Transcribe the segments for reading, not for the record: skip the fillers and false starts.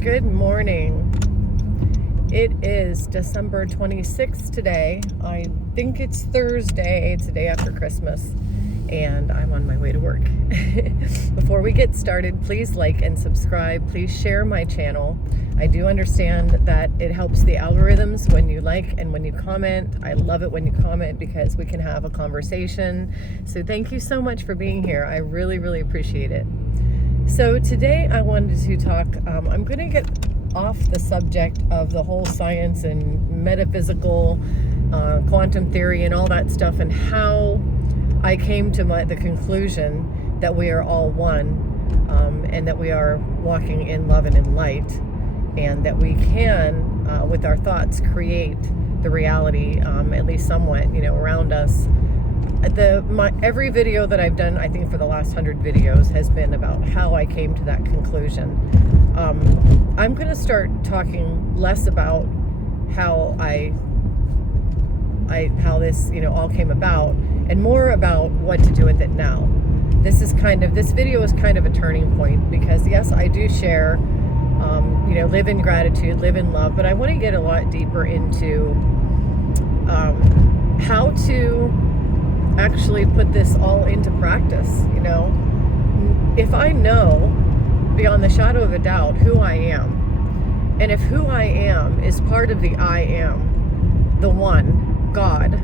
Good morning. It is December 26th today. I think it's Thursday. It's the day after Christmas, and I'm on my way to work. Before we get started, please like and subscribe. Please share my channel. I do understand that it helps the algorithms when you like and when you comment. I love it when you comment because we can have a conversation. So thank you so much for being here. I really, really appreciate it. So today I wanted to talk, I'm going to get off the subject of the whole science and metaphysical, quantum theory and all that stuff, and how I came to the conclusion that we are all one, and that we are walking in love and in light, and that we can, with our thoughts, create the reality, at least somewhat, around us. Every video that I've done, I think for the last 100 videos, has been about how I came to that conclusion. I'm going to start talking less about how how this all came about, and more about what to do with it now. This video is kind of a turning point, because yes, I do share live in gratitude, live in love, but I want to get a lot deeper into how to actually put this all into practice. If I know beyond the shadow of a doubt who I am, and if who I am is part of the I am, the one, God,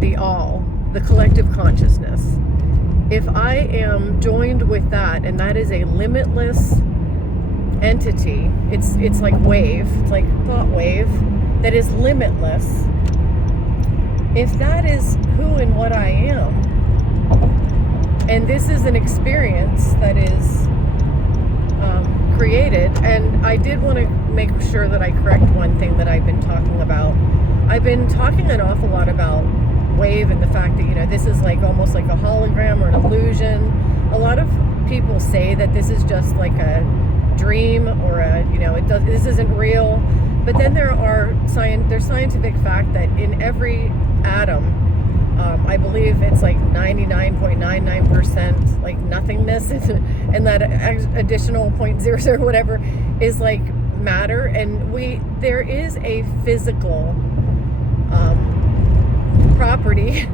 the all, the collective consciousness, if I am joined with that, and that is a limitless entity, it's like wave, it's like thought wave that is limitless. If that is who and what I am, and this is an experience that is created, and I did want to make sure that I correct one thing that I've been talking about. I've been talking an awful lot about wave and the fact that, this is like almost like a hologram or an illusion. A lot of people say that this is just like a dream, or this isn't real. But then there's scientific fact that in every atom, I believe it's like 99.99% like nothingness, and that additional 0.00 whatever is like matter, and there is a physical property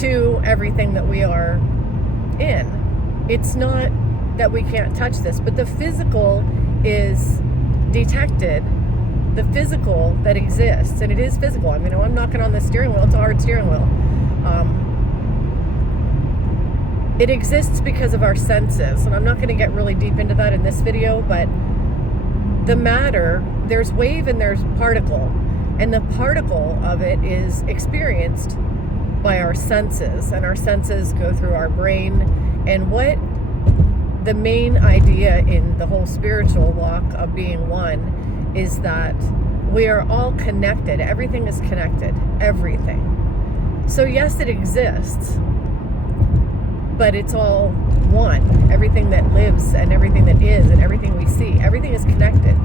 to everything that we are in. It's not that we can't touch this, but the physical is detected. The physical that exists, and it is physical. I'm knocking on the steering wheel. It's a hard steering wheel. It exists because of our senses, and I'm not going to get really deep into that in this video, but the matter, there's wave and there's particle, and the particle of it is experienced by our senses, and our senses go through our brain. And what the main idea in the whole spiritual walk of being one is that we are all connected. Everything is connected. Everything. So yes, it exists, but it's all one. Everything that lives and everything that is and everything we see, everything is connected.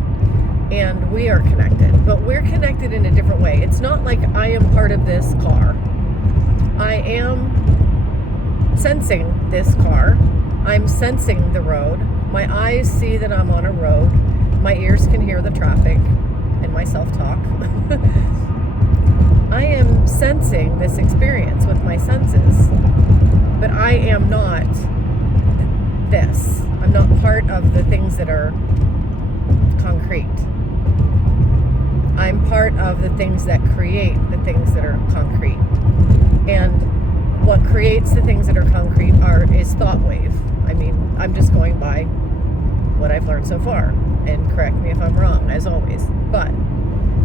And we are connected, but we're connected in a different way. It's not like I am part of this car. I am sensing this car. I'm sensing the road. My eyes see that I'm on a road. My ears can hear the traffic and my self-talk. I am sensing this experience with my senses, but I am not this. I'm not part of the things that are concrete. I'm part of the things that create the things that are concrete. And what creates the things that are concrete is thought wave. I'm just going by what I've learned so far, and correct me if I'm wrong, as always. But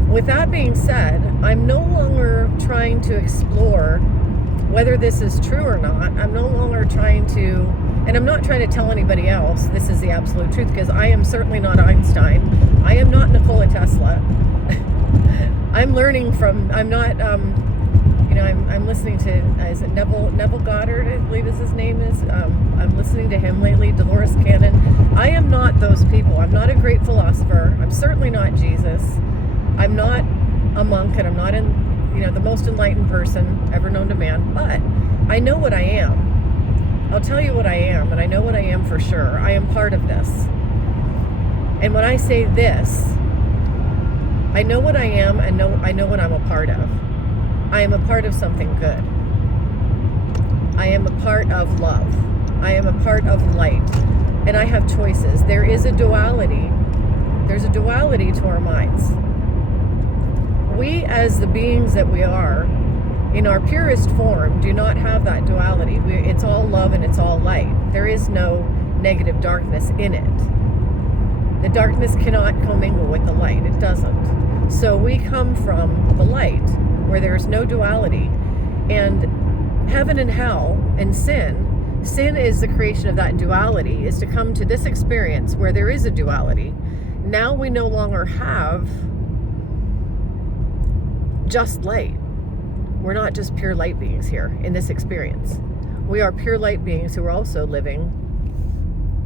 with that being said, I'm no longer trying to explore whether this is true or not. I'm no longer trying to, and I'm not trying to tell anybody else this is the absolute truth, because I am certainly not Einstein. I am not Nikola Tesla. I'm learning from, I'm not, I'm listening to, is it Neville Goddard, I believe is his name is. I'm listening to him lately, Dolores Cannon. I am not those people. I'm not a great philosopher. I'm certainly not Jesus. I'm not a monk, and I'm not the most enlightened person ever known to man, but I know what I am. I'll tell you what I am, and I know what I am for sure. I am part of this. And when I say this, I know what I am and I know what I'm a part of. I am a part of something good. I am a part of love. I am a part of light. And I have choices. There is a duality. There's a duality to our minds. We, as the beings that we are, in our purest form, do not have that duality. It's all love and it's all light. There is no negative darkness in it. The darkness cannot commingle with the light. It doesn't. So we come from the light, where there's no duality. And heaven and hell and sin is the creation of that duality, is to come to this experience where there is a duality. Now we no longer have just light. We're not just pure light beings here in this experience. We are pure light beings who are also living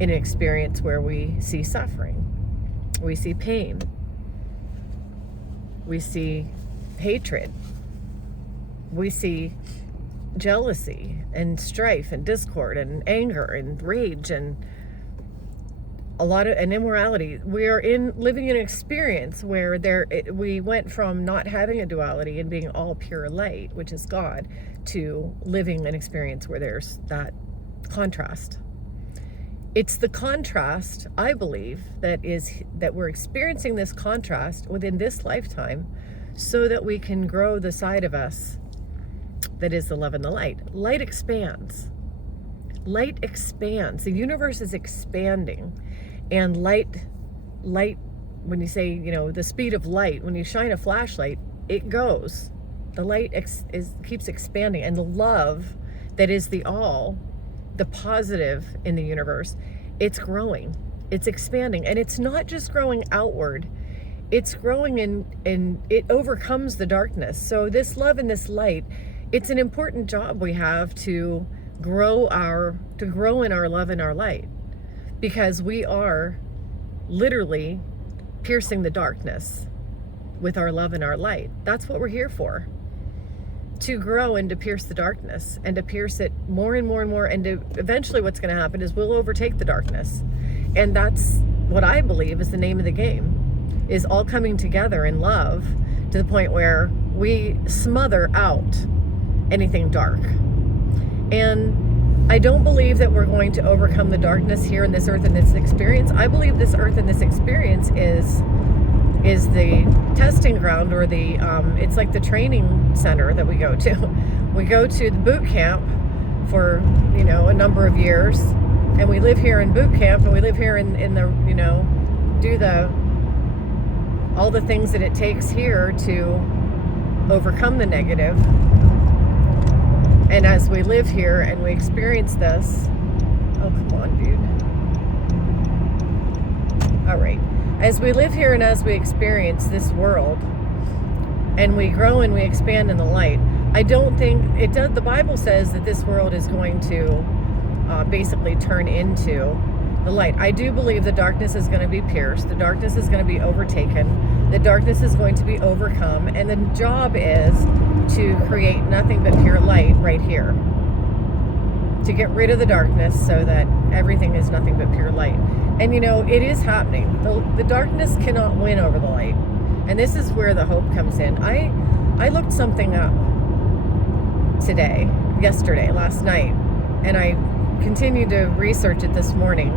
in an experience where we see suffering. We see pain. We see hatred. We see jealousy and strife and discord and anger and rage and and immorality. We are living in an experience where we went from not having a duality and being all pure light, which is God, to living an experience where there's that contrast. It's the contrast, I believe, that we're experiencing this contrast within this lifetime so that we can grow the side of us that is the love and the light. Light expands. Light expands. The universe is expanding. And light, when you say, the speed of light, when you shine a flashlight, it goes. The light keeps expanding. And the love that is the all, the positive in the universe, it's growing. It's expanding. And it's not just growing outward. It's growing and it overcomes the darkness. So this love and this light, it's an important job we have to grow in our love and our light. Because we are literally piercing the darkness with our love and our light. That's what we're here for. To grow and to pierce the darkness and to pierce it more and more and more. And eventually what's going to happen is we'll overtake the darkness. And that's what I believe is the name of the game, is all coming together in love to the point where we smother out anything dark. And I don't believe that we're going to overcome the darkness here in this earth and this experience. I believe this earth and this experience is the testing ground, or it's like the training center that we go to. We go to the boot camp for, a number of years, and we live here in boot camp, and we live here in the, do all the things that it takes here to overcome the negative. And as we live here and we experience this, oh, come on, dude. All right. As we live here and as we experience this world and we grow and we expand in the light, I don't think it does. The Bible says that this world is going to basically turn into the light. I do believe the darkness is going to be pierced. The darkness is going to be overtaken. The darkness is going to be overcome. And the job is to create nothing but pure light right here. To get rid of the darkness so that everything is nothing but pure light. And it is happening. The darkness cannot win over the light. And this is where the hope comes in. I looked something up yesterday, last night, and I continued to research it this morning.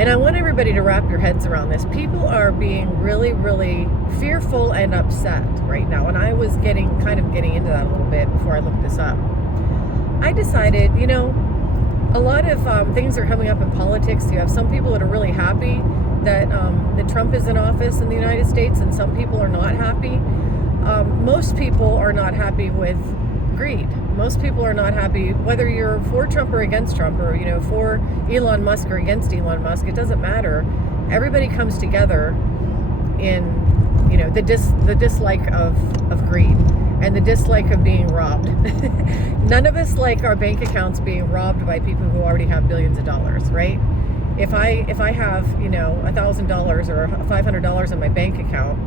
And I want everybody to wrap your heads around this. People are being really, really fearful and upset right now. And I was getting into that a little bit before I looked this up. I decided, a lot of things are coming up in politics. You have some people that are really happy that Trump is in office in the United States, and some people are not happy. Most people are not happy with greed. Most people are not happy, whether you're for Trump or against Trump, or for Elon Musk or against Elon Musk. It doesn't matter. Everybody comes together in the dislike of greed and the dislike of being robbed. None of us like our bank accounts being robbed by people who already have billions of dollars, right? If I have $1,000 or $500 in my bank account,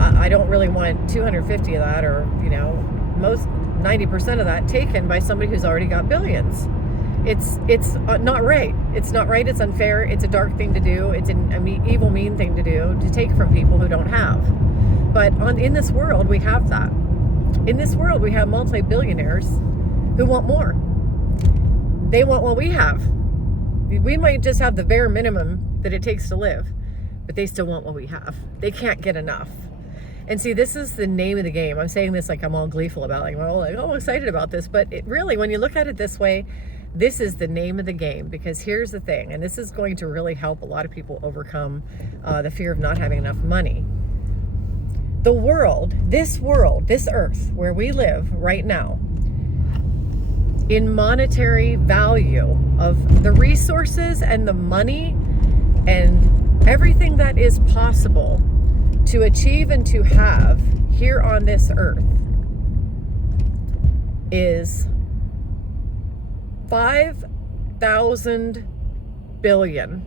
I don't really want 250 of that, or most 90% of that taken by somebody who's already got billions. It's not right. It's not right. It's unfair. It's a dark thing to do. It's an evil, mean thing to do, to take from people who don't have. But in this world, we have that. In this world, we have multi-billionaires who want more. They want what we have. We might just have the bare minimum that it takes to live, but they still want what we have. They can't get enough. And see, this is the name of the game. I'm saying this like I'm all gleeful about, like, oh, excited about this. But it really, when you look at it this way, this is the name of the game. Because here's the thing, and this is going to really help a lot of people overcome the fear of not having enough money. The world, this earth where we live right now, in monetary value of the resources and the money and everything that is possible to achieve and to have here on this earth, is 5,000 billion.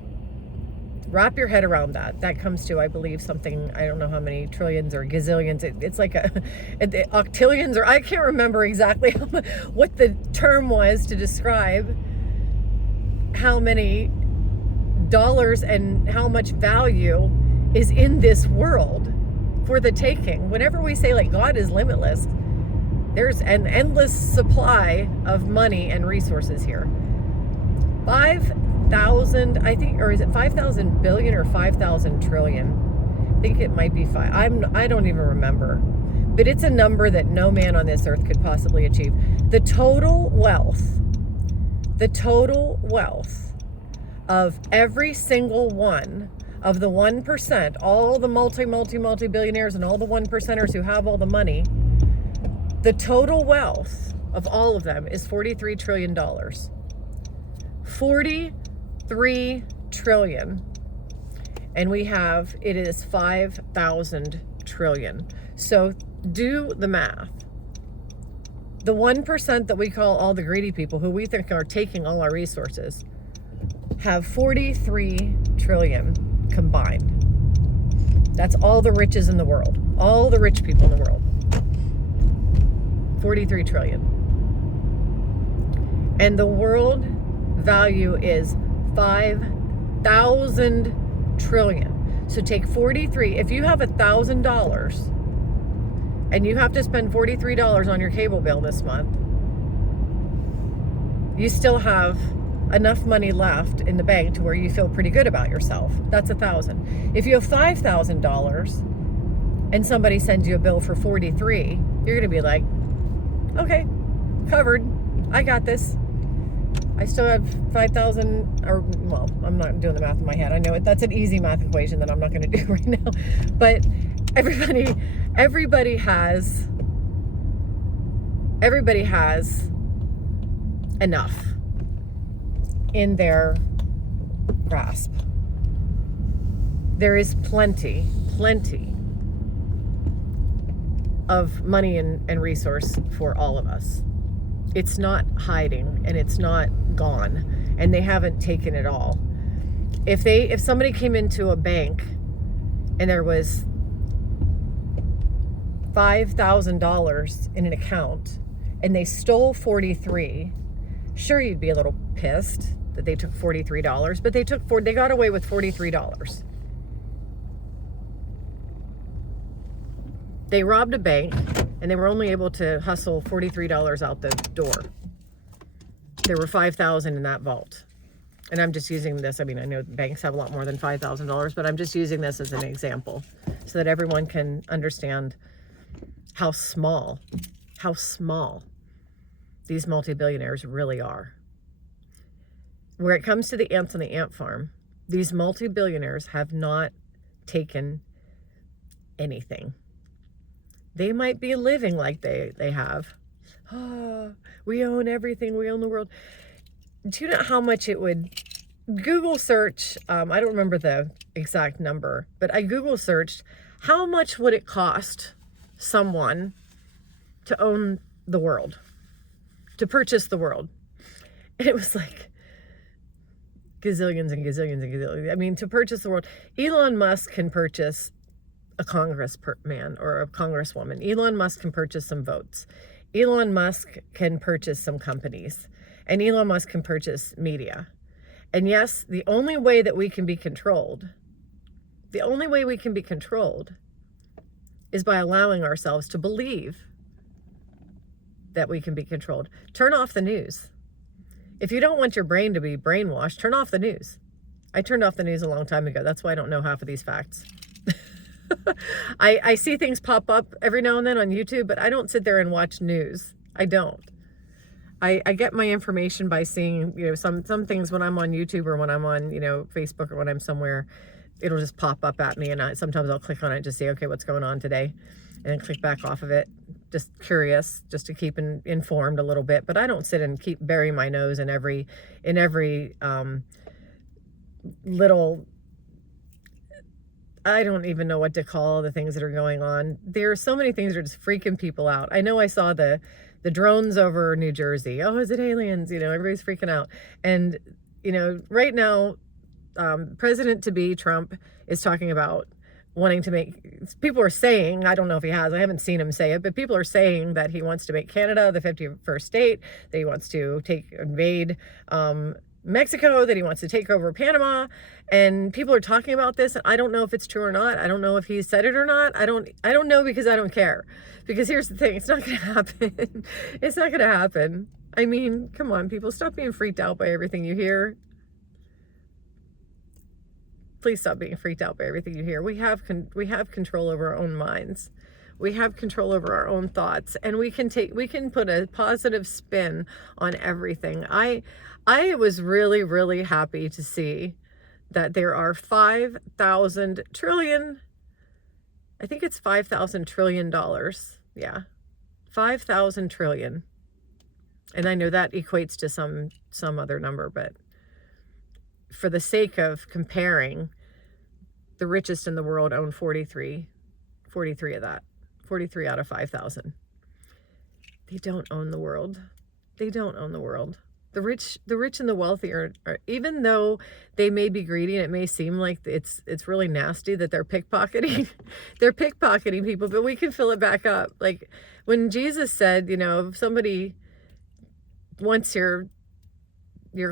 Wrap your head around that. That comes to, I believe, something, I don't know how many trillions or gazillions. It's like octillions, or I can't remember exactly what the term was to describe how many dollars and how much value is in this world for the taking. Whenever we say like God is limitless, there's an endless supply of money and resources here. 5,000, I think, or is it 5,000 billion or 5,000 trillion? I think it might be five. I don't even remember. But it's a number that no man on this earth could possibly achieve. The total wealth of every single one of the 1%, all the multi-billionaires and all the 1%ers who have all the money, the total wealth of all of them is $43 trillion. 43 trillion. And it is 5,000 trillion. So do the math. The 1% that we call all the greedy people, who we think are taking all our resources, have 43 trillion combined. That's all the riches in the world. All the rich people in the world. 43 trillion. And the world value is 5,000 trillion. So take 43. If you have $1,000 and you have to spend $43 on your cable bill this month, you still have enough money left in the bank to where you feel pretty good about yourself. That's 1,000. If you have $5,000 and somebody sends you a bill for 43, you're going to be like, okay, covered. I got this. I still have 5,000, or, well, I'm not doing the math in my head. I know it. That's an easy math equation that I'm not going to do right now. But everybody has enough in their grasp. There is plenty of money and resource for all of us. It's not hiding and it's not gone, and they haven't taken it all. If somebody came into a bank and there was $5,000 in an account and they stole 43, sure, you'd be a little pissed that they took $43, but they got away with $43. They robbed a bank and they were only able to hustle $43 out the door. There were $5,000 in that vault. And I'm just using this. I mean, I know banks have a lot more than $5,000, but I'm just using this as an example so that everyone can understand how small these multi-billionaires really are. Where it comes to the ants on the ant farm, these multi-billionaires have not taken anything. They might be living like they have. Oh, we own everything. We own the world. Do you know how much it would? Google search, I don't remember the exact number, but I Google searched, how much would it cost someone to own the world, to purchase the world? And it was like gazillions and gazillions and gazillions. I mean, to purchase the world, Elon Musk can purchase a congressman or a congresswoman. Elon Musk can purchase some votes. Elon Musk can purchase some companies. and Elon Musk can purchase media. And yes, the only way that we can be controlled, the only way we can be controlled is by allowing ourselves to believe that we can be controlled. Turn off the news. If you don't want your brain to be brainwashed, turn off the news. I turned off the news a long time ago. That's why I don't know half of these facts. I see things pop up every now and then on YouTube, but I don't sit there and watch news. I don't. I get my information by seeing, some things when I'm on YouTube or when I'm on, Facebook or when I'm somewhere, it'll just pop up at me, and sometimes I'll click on it and just say, okay, what's going on today? And then click back off of it. Just curious, just to keep informed a little bit. But I don't sit and bury my nose in every little, I don't even know what to call the things that are going on. There are so many things that are just freaking people out. I know I saw the drones over New Jersey. Oh, is it aliens? Everybody's freaking out. And, right now, President-to-be Trump is talking about wanting to make, people are saying, I don't know if he has, I haven't seen him say it, but people are saying that he wants to make Canada the 51st state, that he wants to invade Mexico, that he wants to take over Panama, and people are talking about this, and I don't know if it's true or not. I don't know if he said it or not. I don't know, because I don't care. Because here's the thing, it's not going to happen. It's not going to happen. I mean, come on, people, stop being freaked out by everything you hear. Please stop being freaked out by everything you hear. We have control over our own minds. We have control over our own thoughts, and we can put a positive spin on everything. I was really, really happy to see that there are 5,000 trillion, I think it's $5,000 trillion. Yeah. 5,000 trillion. And I know that equates to some other number, but for the sake of comparing, the richest in the world own 43 of that. 43 out of 5,000. They don't own the world. They don't own the world. The rich and the wealthy are, even though they may be greedy and it may seem like it's really nasty that they're pickpocketing, they're pickpocketing people, but we can fill it back up. Like when Jesus said, if somebody wants your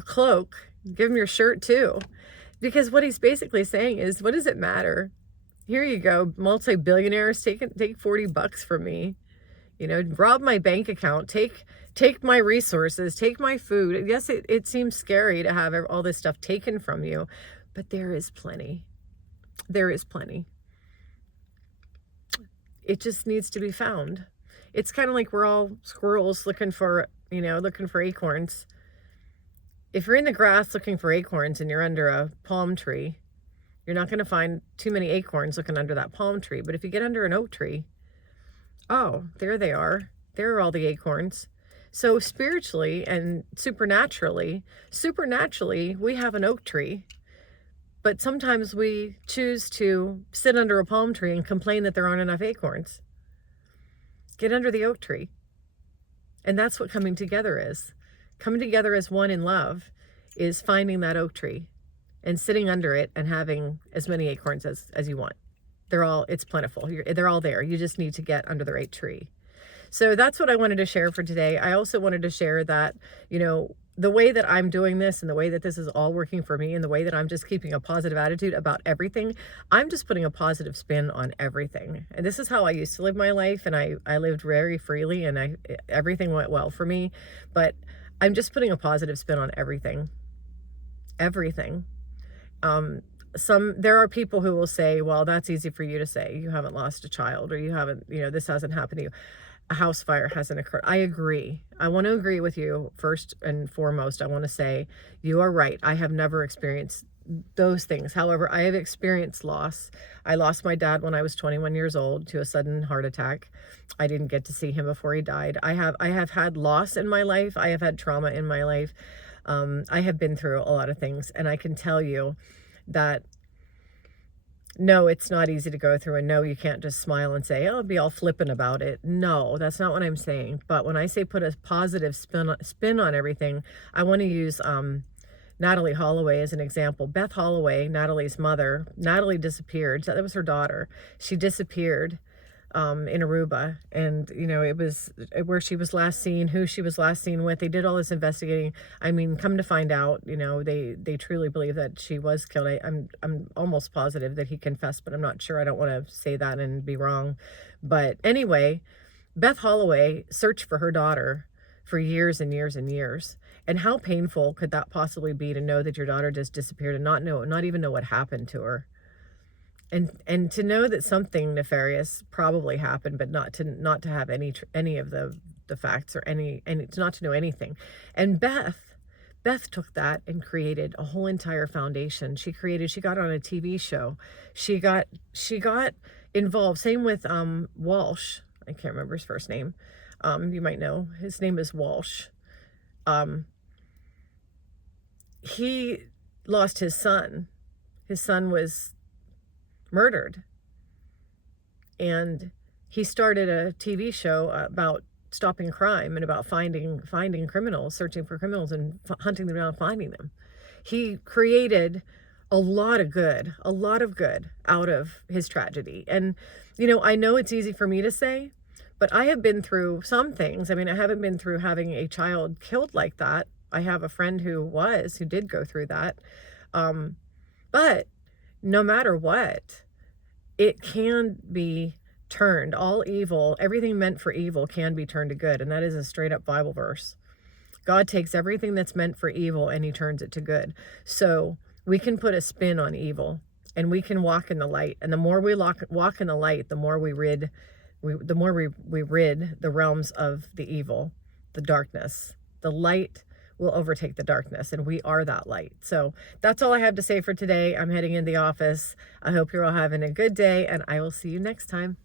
cloak, give them your shirt too. Because what he's basically saying is, what does it matter? Here you go, multi-billionaires, take $40 from me. Rob my bank account, take my resources, take my food. Yes, it seems scary to have all this stuff taken from you, but there is plenty. There is plenty. It just needs to be found. It's kind of like we're all squirrels looking for acorns. If you're in the grass looking for acorns and you're under a palm tree, you're not going to find too many acorns looking under that palm tree. But if you get under an oak tree, oh, there they are. There are all the acorns. So spiritually and supernaturally, we have an oak tree. But sometimes we choose to sit under a palm tree and complain that there aren't enough acorns. Get under the oak tree. And that's what coming together is. Coming together as one in love is finding that oak tree and sitting under it and having as many acorns as you want. It's plentiful. They're all there. You just need to get under the right tree. So that's what I wanted to share for today. I also wanted to share that, the way that I'm doing this and the way that this is all working for me and the way that I'm just keeping a positive attitude about everything, I'm just putting a positive spin on everything. And this is how I used to live my life, and I lived very freely, and everything went well for me. But I'm just putting a positive spin on everything. Everything. There are people who will say, well, that's easy for you to say. You haven't lost a child, or you haven't, this hasn't happened to you. A house fire hasn't occurred. I agree. I want to agree with you. First and foremost, I want to say you are right. I have never experienced those things. However, I have experienced loss. I lost my dad when I was 21 years old to a sudden heart attack. I didn't get to see him before he died. I have had loss in my life. I have had trauma in my life. I have been through a lot of things, and I can tell you that no, it's not easy to go through, and no, you can't just smile and say, oh, be all flippant about it. No, that's not what I'm saying. But when I say put a positive spin on everything, I want to use Natalie Holloway as an example. Beth Holloway, Natalie's mother, Natalie disappeared. That was her daughter. She disappeared in Aruba. And, you know, it was where she was last seen, who she was last seen with. They did all this investigating. I mean, come to find out, you know, they truly believe that she was killed. I'm almost positive that he confessed, but I'm not sure. I don't want to say that and be wrong. But anyway, Beth Holloway searched for her daughter for years and years and years. And how painful could that possibly be, to know that your daughter just disappeared and not even know what happened to her? And to know that something nefarious probably happened, but not to have any of the facts, or not to know anything. And Beth took that and created a whole entire foundation. She got on a TV show. She got involved. Same with Walsh. I can't remember his first name. You might know. His name is Walsh. He lost his son. His son was murdered. And he started a TV show about stopping crime and about finding criminals, searching for criminals and hunting them down and finding them. He created a lot of good out of his tragedy. And, you know, I know it's easy for me to say, but I have been through some things. I mean, I haven't been through having a child killed like that. I have a friend who did go through that. But no matter what, it can be turned. All evil, everything meant for evil can be turned to good. And that is a straight up Bible verse. God takes everything that's meant for evil and he turns it to good. So we can put a spin on evil, and we can walk in the light. And the more we walk in the light, the more we rid the realms of the evil, the darkness. The light will overtake the darkness, and we are that light. So that's all I have to say for today. I'm heading in the office. I hope you're all having a good day, and I will see you next time.